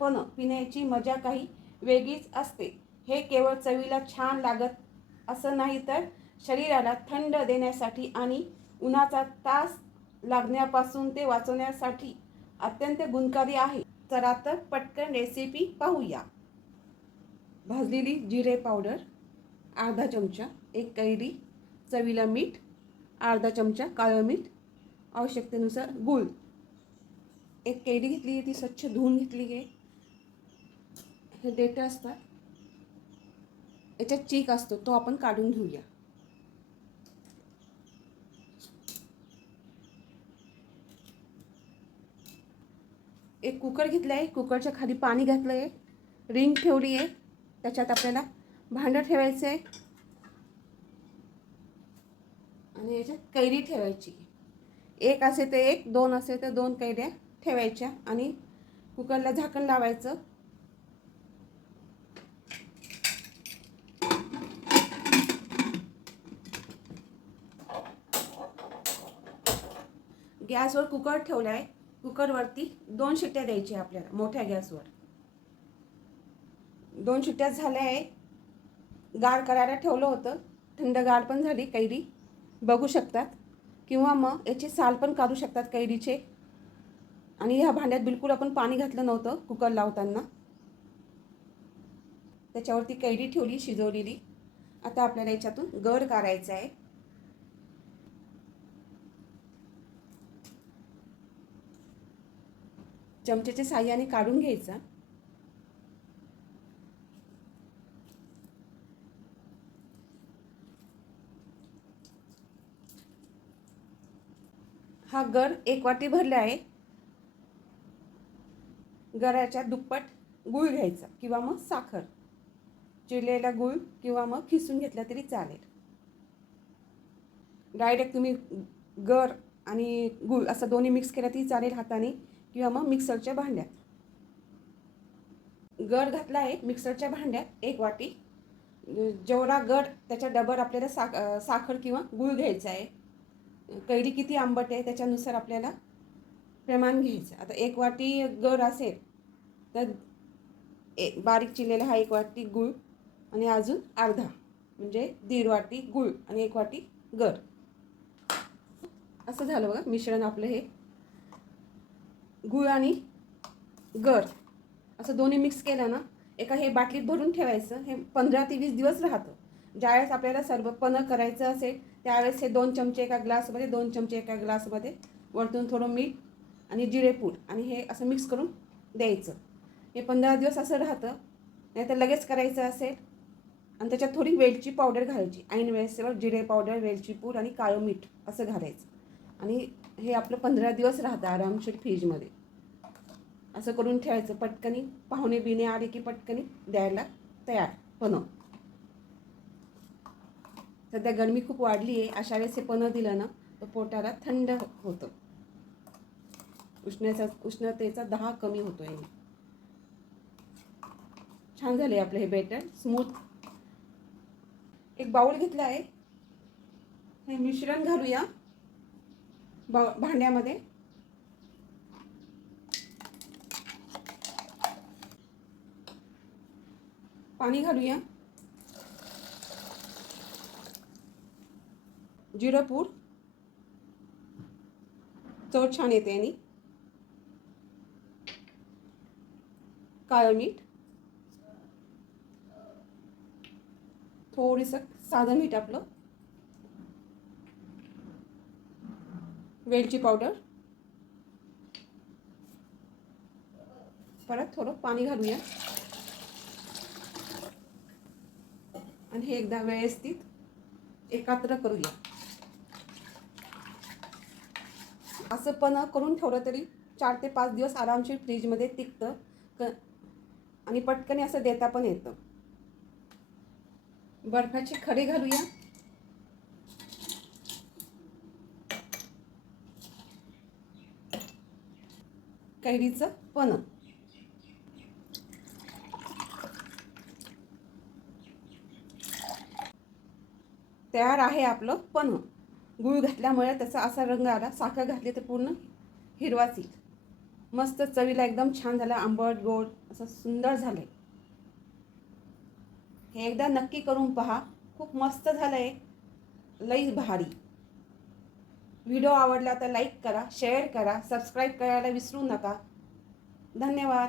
पण पिण्याची मजा काही वेगळीच असते. हे केवळ चवीला छान लागत असं नाही, तर शरीराला थंड देण्यासाठी आणि उन्हाचा त्रास लागण्यापासून ते वाचवण्यासाठी अत्यंत गुणकारी आहे. चला तर पटकन रेसिपी पाहूया. भाजलेली जिरे पावडर अर्धा चमचा, एक कैरी, चवीला मीठ, अर्धा चमचा काळं मीठ, आवश्यकतेनुसार गूळ. एक कैरी घेतली आहे, ती स्वच्छ धुवून घेतली आहे. हे देठं असतात, याच्यात चीक असतो, तो आपण काढून घेऊया. एक कुकर घेतला आहे, कुकरच्या खाली पाणी घातलं आहे, रिंग ठेवली आहे. त्याच्यात आपल्याला भांडं ठेवायचं आहे आणि याच्यात कैरी ठेवायची. एक असेल तर एक, दोन असेल तर दोन कैऱ्या ठेवायच्या आणि कुकरला झाकण लावायचं. गॅसवर कुकर ठेवला आहे. कुकरवरती 2 शिट्ट्या द्यायच्या आपल्याला, मोठ्या गॅसवर. 2 शिट्ट्या झाल्या आहे. गार करायला ठेवलं होतं, थंडगार पण झाली कैरी, बघू शकतात. किंवा मग याचे साल पण काढू शकतात कैरीचे. आणि ह्या भांड्यात बिलकुल आपण पाणी घातलं नव्हतं कुकर लावताना. त्याच्यावरती कैरी ठेवली शिजवलेली. आता आपल्याला याच्यातून गर काढायचा आहे. चमच्याच्या साहाय्याने काढून घ्यायचा. हा गर 1 वाटी भरला आहे. गराच्या दुप्पट गूळ घ्यायचा किंवा मग साखर, चिरलेला गूळ किंवा मग खिसून घेतला तरी चालेल. डायरेक्ट तुम्ही गर आणि गूळ असं दोन्ही मिक्स केलं तरी चालेल हाताने किंवा मग मिक्सरच्या भांड्यात. गर घातला आहे मिक्सरच्या भांड्यात 1 वाटी. जेवढा गर त्याच्या डबल आपल्याला साखर किंवा गूळ घ्यायचा आहे. कैरी किती आंबट आहे त्याच्यानुसार आपल्याला प्रमाण घ्यायचं. आता 1 वाटी गर असेल तर बारीक चिरलेला हा 1 वाटी गूळ आणि अजून अर्धा म्हणजे 1.5 वाटी गूळ आणि 1 वाटी गर. असं झालं बघा मिश्रण आपलं. हे गूळ आणि गर असं दोन्ही मिक्स केलं ना, एका हे बाटलीत भरून ठेवायचं. हे 15 ते 20 दिवस राहतं. ज्यावेळेस आपल्याला सरबतपणं करायचं असेल त्यावेळेस हे 2 चमचे एका ग्लासमध्ये, 2 चमचे एका ग्लासमध्ये, वरतून थोडं मीठ आणि जिरेपूड आणि हे असं मिक्स करून द्यायचं. हे 15 दिवस असं राहतं. नाही तर लगेच करायचं असेल आणि त्याच्यात थोडी वेलची पावडर घालायची. ऐन वेळेसवर जिरे पावडर, वेलची पूड आणि काळं मीठ असं घालायचं आणि हे आपलं 15 दिवस राहतं आरामशीर फ्रीजमध्ये. असं करून ठेवायचं. पटकनी पाहुणे बिणे आले की पटकनी द्यायला तयार पणं. सध्या गरमी खूप वाढली आहे. अशा वेळेस हे पणं दिलं ना तर पोटाला थंड होतं. उष्णतेचा दाह कमी होतो आहे. छान झाले आपलं हे बेटर स्मूथ. एक बाउल घेतला आहे. हे मिश्रण घालूया भांड्यामध्ये. पाणी घालूया. जिरं पूड, चव छान येते आणि काळं मीठ, थोडंसं साधं मीठ आपलं, वेलची पावडर, परत थोडं पाणी घालूया आणि हे एकदा व्यवस्थित एकत्र करूया. असं पण करून ठेवलं तरी 4 ते 5 दिवस आरामशीर फ्रीजमध्ये टिकतं आणि पटकन असं देता पण येतं. बर्फाचे खडे घालूया. कैरीचं पण तयार आहे आपलं पण. गूळ घातल्यामुळे त्याचा असा रंग आला. साखर घातली तर पूर्ण हिरवाच येईल. मस्त चवीला एकदम छान झालं, आंबट गोड असं सुंदर झालं. हे एकदा नक्की करून पहा, खूप मस्त झालं आहे, लई भारी. व्हिडिओ आवडला तर लाईक करा, शेअर करा, सबस्क्राईब करायला विसरू नका. धन्यवाद.